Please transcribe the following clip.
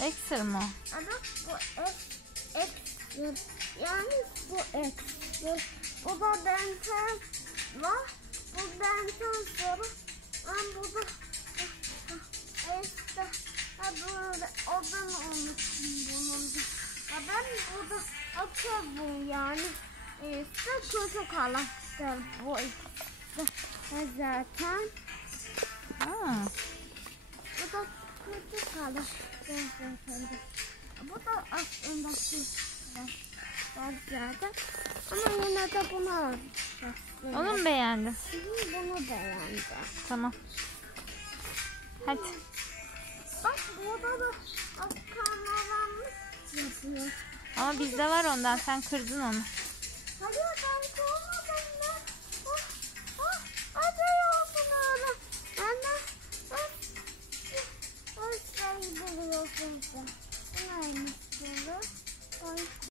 Exer mi o? Ama bu Exer. Yani bu Exer. Bu da Benten var. Bu Benten sarı. Ben bu da işte böyle adını unuttum bunun. Ben burada açalım yani. İşte kötü karakter bu işte zaten. Ha. Bu da kötü karakter zaten. Bu da aslında var zaten. Ama yine de bunu alacağız. Onu mu beğendin? Bunu beğendim. Tamam. Hadi. Bak burada da kameramanlık yapıyor. Ama bizde var ondan. Sen kırdın onu. Hadi ben sormadım ya. Hadi olsun öyle. Ben de o şey biliyorsun sen. Bu neymiş böyle?